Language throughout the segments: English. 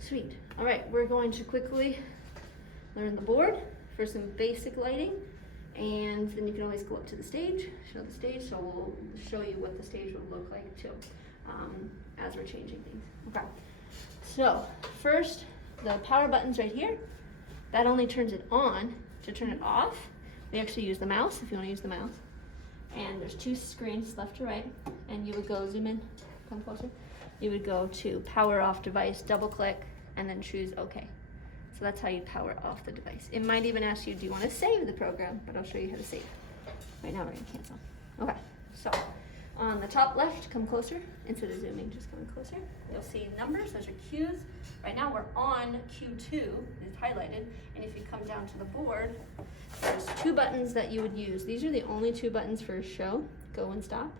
Sweet. All right, we're going to quickly learn the board for some basic lighting, and then you can always go up to the stage, show the stage, so we'll show you what the stage would look like too, as we're changing things. Okay, so first, the power button's right here. That only turns it on. To turn it off, we actually use the mouse, if you want to use the mouse. And there's two screens, left to right, and you would go, zoom in, come closer. You would go to power off device, double click, and then choose OK. So that's how you power off the device. It might even ask you, do you want to save the program? But I'll show you how to save. Right now we're going to cancel. Okay, so on the top left, come closer. Instead of zooming, just coming closer. You'll see numbers, those are cues. Right now we're on Q2, it's highlighted. And if you come down to the board, there's two buttons that you would use. These are the only two buttons for show, go and stop.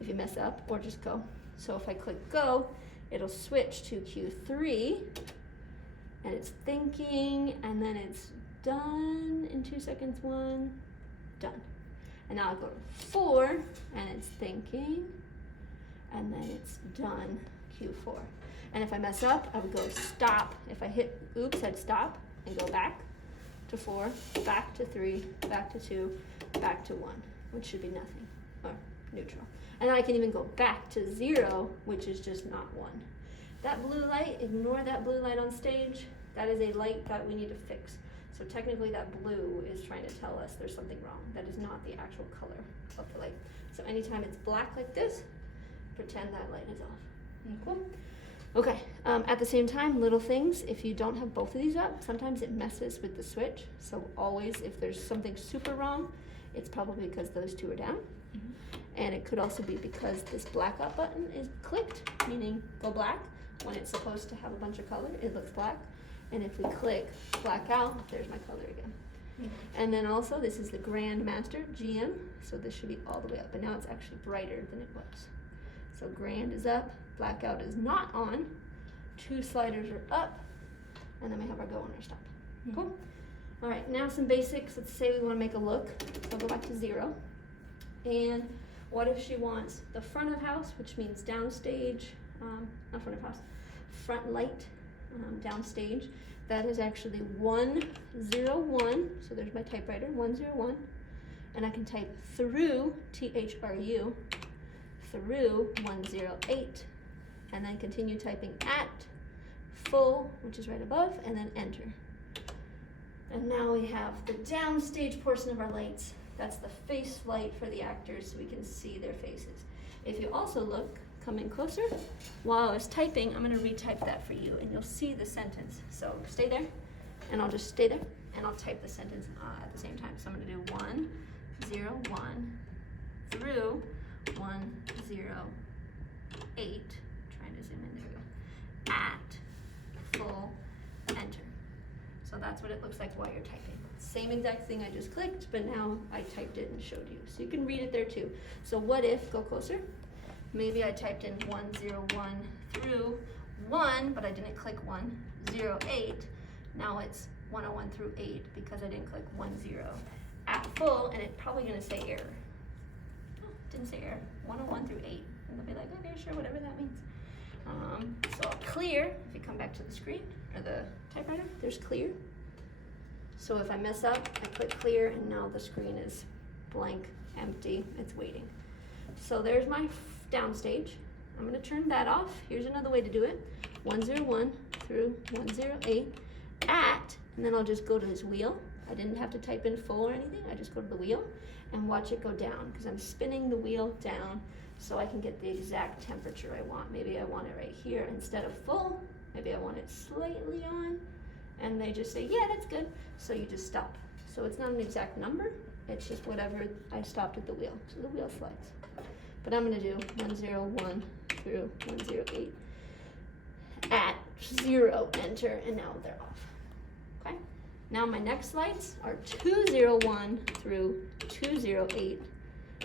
If you mess up, or just go. So if I click go, it'll switch to Q3, and it's thinking, and then it's done in 2 seconds, 1, done. And now I go to 4, and it's thinking, and then it's done, Q4. And if I mess up, I would go stop. If I hit oops, I'd stop and go back to 4, back to 3, back to 2, back to 1, which should be nothing, or neutral. And then I can even go back to 0, which is just not 1. That blue light, ignore that blue light on stage. That is a light that we need to fix. So technically that blue is trying to tell us there's something wrong. That is not the actual color of the light. So anytime it's black like this, pretend that light is off. Cool? Okay, at the same time, little things, if you don't have both of these up, sometimes it messes with the switch. So always, if there's something super wrong, it's probably because those two are down. And it could also be because this black out button is clicked, meaning go black. When it's supposed to have a bunch of color, it looks black. And if we click black out, there's my color again. And then also, this is the Grand Master, GM, so this should be all the way up, but now it's actually brighter than it was. So Grand is up, blackout is not on, 2 sliders are up, and then we have our go and our stop. Cool? All right, now some basics. Let's say we want to make a look. So I'll go back to 0. And what if she wants the front of house, which means downstage, not front of house, front light, downstage. That is actually 101, so there's my typewriter, 101. And I can type through, THRU, through 108, and then continue typing at full, which is right above, and then enter. And now we have the downstage portion of our lights. That's the face light for the actors, so we can see their faces. If you also look, come in closer. While I was typing, I'm going to retype that for you, and you'll see the sentence. So stay there, and I'll just stay there, and I'll type the sentence at the same time. So I'm going to do 101 through 108. Trying to zoom in, there we go. At full enter. So that's what it looks like while you're typing. Same exact thing I just clicked, but now I typed it and showed you. So you can read it there too. So what if, go closer. Maybe I typed in 101 through 1, but I didn't click 108. Now it's 101 through 8 because I didn't click 10. At full, and it's probably going to say error. Oh, didn't say error. 101 through 8. And they'll be like, okay, sure, whatever that means. So clear, if you come back to the screen, or the typewriter, there's clear. So if I mess up, I click clear, and now the screen is blank, empty, it's waiting. So there's my downstage. I'm going to turn that off. Here's another way to do it. 101 through 108 at, and then I'll just go to this wheel. I didn't have to type in full or anything. I just go to the wheel and watch it go down because I'm spinning the wheel down so I can get the exact temperature I want. Maybe I want it right here instead of full. Maybe I want it slightly on. And they just say, yeah, that's good. So you just stop. So it's not an exact number. It's just whatever I stopped at the wheel. So the wheel slides. But I'm going to do 101 through 108 at 0, enter, and now they're off. Okay? Now my next lights are 201 through 208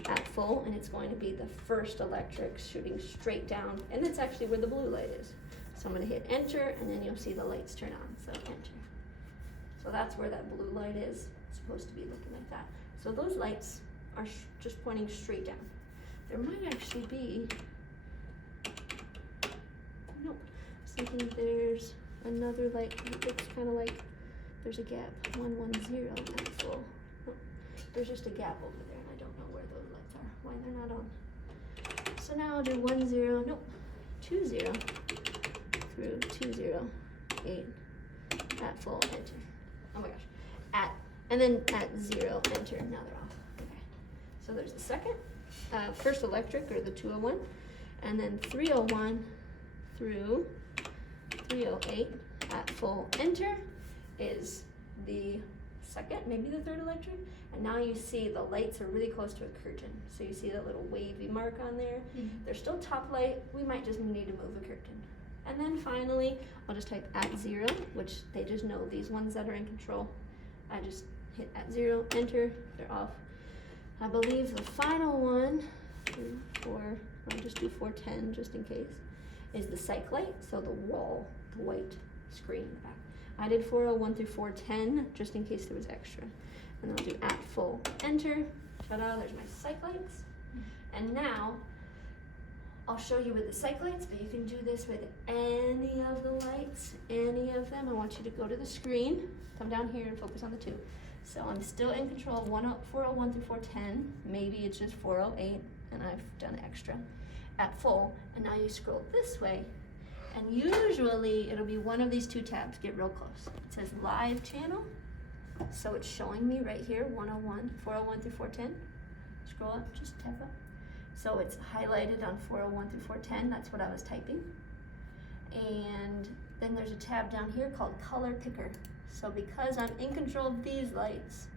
at full, and it's going to be the first electric shooting straight down, and that's actually where the blue light is. So I'm going to hit enter, and then you'll see the lights turn on. So enter. So that's where that blue light is. It's supposed to be looking like that. So those lights are just pointing straight down. There might actually be, nope, I was thinking there's another light. It looks kind of like there's a gap. 1, 1, 0 at full. Oh, there's just a gap over there, and I don't know where those lights are. Why they're not on. So now I'll do 1, 0. Nope. 2, 0 through 2, 0, 8 at full. Enter. Oh my gosh. And then at 0, enter. Now they're off. Okay. So there's the second. First electric, or the 201, and then 301 through 308 at full. Enter is the second, maybe the third electric. And now you see the lights are really close to a curtain. So you see that little wavy mark on there. Mm-hmm. They're still top light. We might just need to move a curtain. And then finally, I'll just type at 0, which they just know these ones that are in control. I just hit at 0, enter, they're off. I believe the final one, 4, I'll just do 410 just in case, is the psych light, so the wall, the white screen in the back. I did 401 through 410 just in case there was extra. And I'll do at full, enter, ta-da, there's my psych lights. And now, I'll show you with the psych lights, but you can do this with any of the lights, any of them. I want you to go to the screen, come down here and focus on the 2. So I'm still in control of 401 through 410. Maybe it's just 408, and I've done extra at full. And now you scroll this way, and usually it'll be one of these 2 tabs. Get real close. It says live channel. So it's showing me right here, 401 through 410. Scroll up, just tap up. So it's highlighted on 401 through 410. That's what I was typing. And then there's a tab down here called color picker. So because I'm in control of these lights,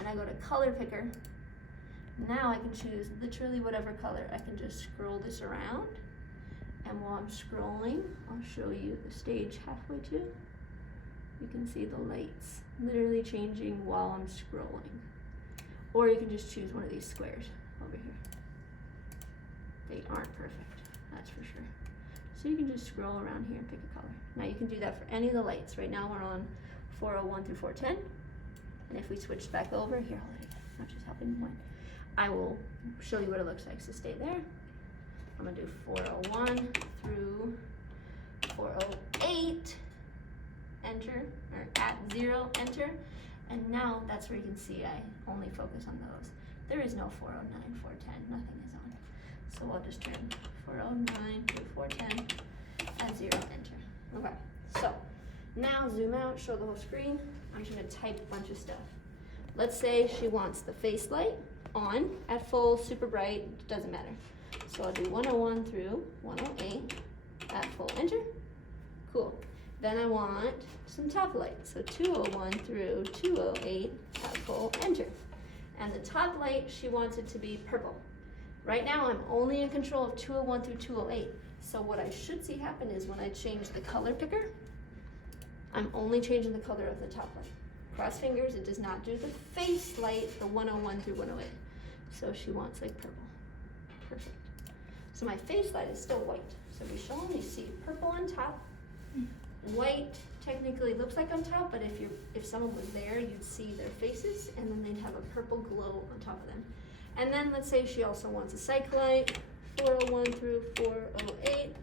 and I go to color picker, now I can choose literally whatever color. I can just scroll this around, and while I'm scrolling, I'll show you the stage halfway too. You can see the lights literally changing while I'm scrolling. Or you can just choose one of these squares over here. They aren't perfect, that's for sure. So you can just scroll around here and pick a color. Now you can do that for any of the lights. Right now we're on 401 through 410. And if we switch back over, here, I'll let it go. Not just helping me win. I will show you what it looks like, so stay there. I'm gonna do 401 through 408, enter, or at 0, enter. And now that's where you can see I only focus on those. There is no 409, 410, nothing is on. So I'll just turn 409 through 410 at 0, enter. Okay, so now zoom out, show the whole screen. I'm just gonna type a bunch of stuff. Let's say she wants the face light on at full, super bright, doesn't matter. So I'll do 101 through 108 at full, enter. Cool. Then I want some top lights. So 201 through 208 at full, enter. And the top light, she wants it to be purple. Right now I'm only in control of 201 through 208. So what I should see happen is when I change the color picker, I'm only changing the color of the top light. Cross fingers, it does not do the face light, the 101 through 108. So she wants like purple. Perfect. So my face light is still white. So we should only see purple on top. White technically looks like on top, but if someone was there, you'd see their faces, and then they'd have a purple glow on top of them. And then let's say she also wants a psych light, 401 through 408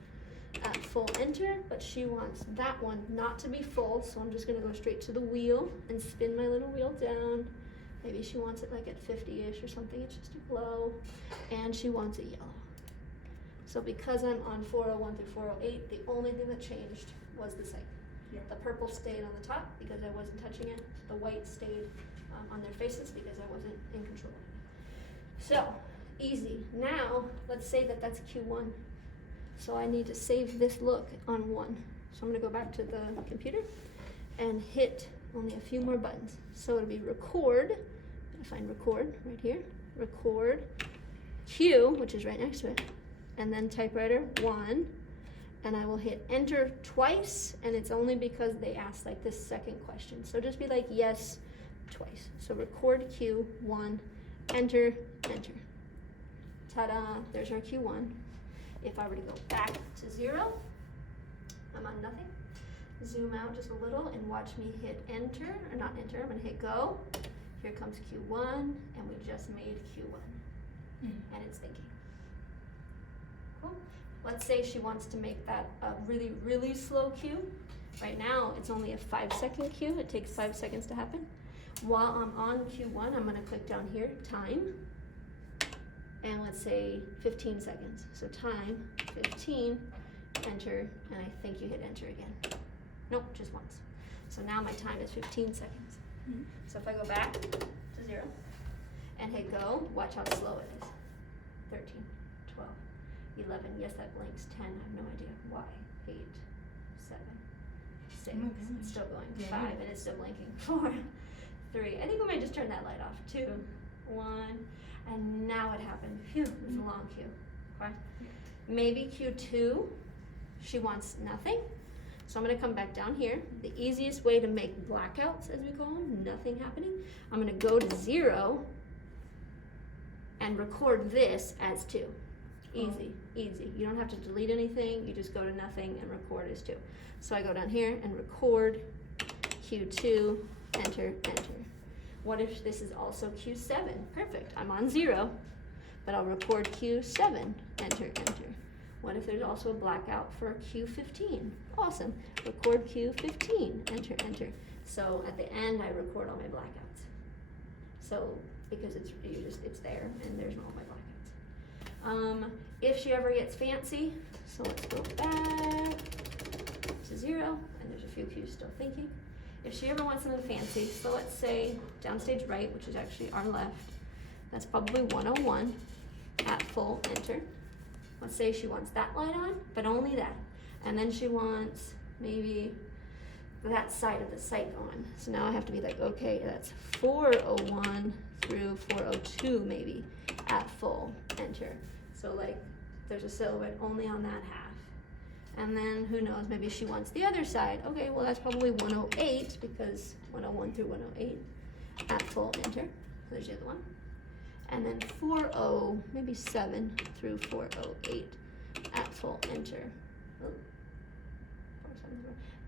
at full, enter, but she wants that one not to be full, so I'm just gonna go straight to the wheel and spin my little wheel down. Maybe she wants it like at 50-ish or something, it's just a glow, and she wants a yellow. So because I'm on 401 through 408, the only thing that changed was the psych. Yeah. The purple stayed on the top because I wasn't touching it. The white stayed on their faces because I wasn't in control. So, easy. Now, let's say that that's Q1. So I need to save this look on 1. So I'm gonna go back to the computer and hit only a few more buttons. So it'll be record, I'm gonna find record right here, record, Q, which is right next to it, and then typewriter 1, and I will hit enter twice, and it's only because they asked like this second question. So just be like yes twice. So record Q, 1, enter, enter. Ta-da, there's our Q1. If I were to go back to 0, I'm on nothing. Zoom out just a little and watch me hit enter, or not enter, I'm gonna hit go. Here comes Q1, and we just made Q1. And it's thinking. Cool. Let's say she wants to make that a really, really slow Q. Right now, it's only a 5-second cue. It takes 5 seconds to happen. While I'm on Q1, I'm gonna click down here, time, and let's say 15 seconds. So time, 15, enter, and I think you hit enter again. Nope, just once. So now my time is 15 seconds. Mm-hmm. So if I go back to 0 and hit go, watch how slow it is. 13, 12, 11, yes that blinks, 10, I have no idea why, 8, 7, 6, it's still going, 5, and it's still blinking, 4, 3, I think we might just turn that light off, 2, 1, and now it happened, phew, it was a long queue, okay? Maybe Q2, she wants nothing, so I'm gonna come back down here. The easiest way to make blackouts, as we call them, nothing happening, I'm gonna go to 0 and record this as 2. Easy, easy. You don't have to delete anything, you just go to nothing and record as 2. So I go down here and record Q2, enter, enter. What if this is also Q7? Perfect, I'm on 0, but I'll record Q7, enter, enter. What if there's also a blackout for Q15? Awesome, record Q15, enter, enter. So at the end, I record all my blackouts. So, because it's there and there's all my blackouts. If she ever gets fancy, so let's go back to 0, and there's a few cues still thinking. If she ever wants something fancy, so let's say downstage right, which is actually our left, that's probably 101 at full, enter. Let's say she wants that light on, but only that. And then she wants maybe that side of the sight on. So now I have to be like, okay, that's 401 through 402 maybe at full, enter. So like there's a silhouette only on that half. And then who knows, maybe she wants the other side. Okay, well that's probably 108 because 101 through 108 at full, enter. There's the other one. And then 407 through 408 at full, enter. Oh.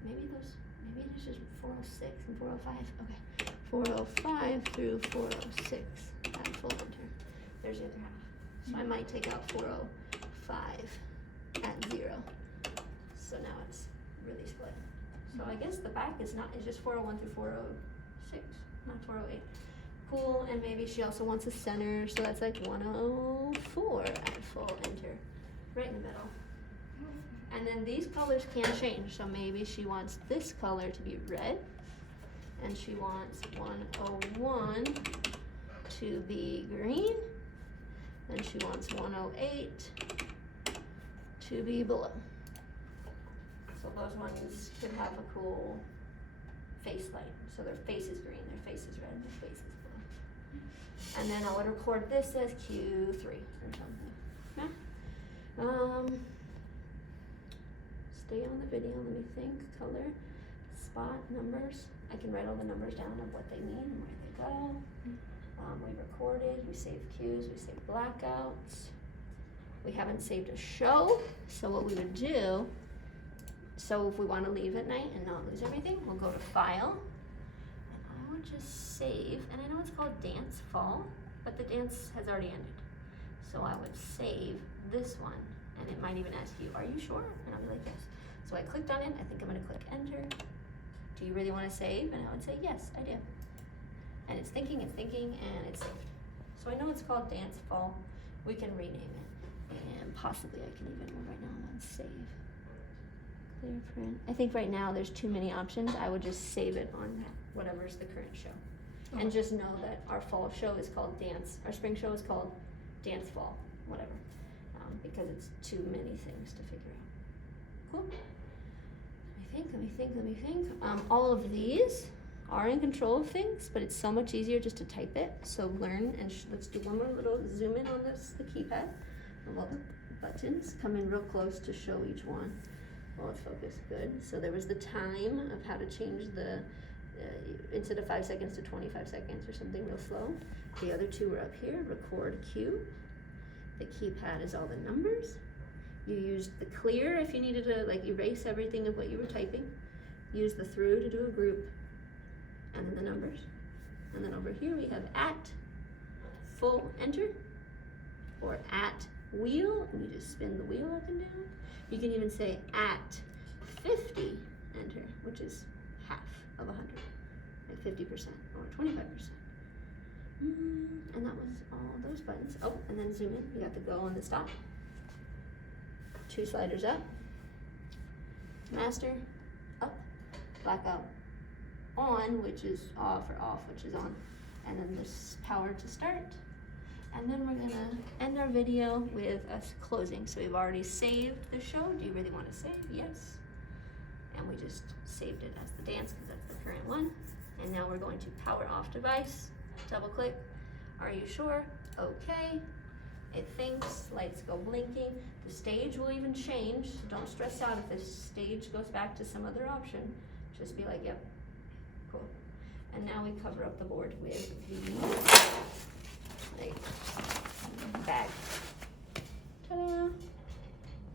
Maybe there's just 406 and 405. Okay, 405 through 406 at full, enter. There's the other half. So I might take out 405 at 0. So now it's really split. So I guess the back is just 401 through 406, not 408. Cool, and maybe she also wants a center, so that's like 104 at full, enter. Right in the middle. And then these colors can change, so maybe she wants this color to be red, and she wants 101 to be green, and she wants 108 to be blue. So those ones could have a cool face light. So their face is green, their face is red, their face is blue. And then I would record this as Q3 or something. Yeah? Stay on the video, let me think. Color, spot, numbers. I can write all the numbers down of what they mean and where they go. We recorded, we saved cues, we saved blackouts. We haven't saved a show, so what we would do, so if we want to leave at night and not lose everything, we'll go to File, and I would just save, and I know it's called Dance Fall, but the dance has already ended. So I would save this one, and it might even ask you, are you sure? And I'll be like, yes. So I clicked on it, I think I'm gonna click enter. Do you really wanna save? And I would say, yes, I do. And it's thinking, and it's saved. So I know it's called Dance Fall. We can rename it. And possibly I can even, right now I'm on save. Clear print. I think right now there's too many options. I would just save it on whatever's the current show. Okay. And just know that our fall show is called Dance, our spring show is called Dance Fall, whatever. Because it's too many things to figure out. Cool. Let me think. All of these are in control of things, but it's so much easier just to type it. So learn, and let's do one more little zoom in on the keypad. And all the buttons come in real close to show each one. Well, it's focused, good. So there was the time of how to change the, instead of 5 seconds to 25 seconds or something real slow. The other two were up here, record cue. The keypad is all the numbers. You used the clear if you needed to like erase everything of what you were typing. Use the through to do a group. And then the numbers. And then over here we have at full enter or at wheel, and you just spin the wheel up and down. You can even say at 50 enter, 50% or 25%. And that was all those buttons. Oh, and then zoom in. You got the go and the stop. 2 sliders up. Master, up. Blackout, on, which is off, or off, which is on. And then this power to start. And then we're gonna end our video with us closing. So we've already saved the show. Do you really want to save? Yes. And we just saved it as the dance because that's the current one. And now we're going to power off device. Double click. Are you sure? Okay. It thinks, lights go blinking. The stage will even change. So don't stress out if the stage goes back to some other option. Just be like, yep, cool. And now we cover up the board with the bag. Ta-da!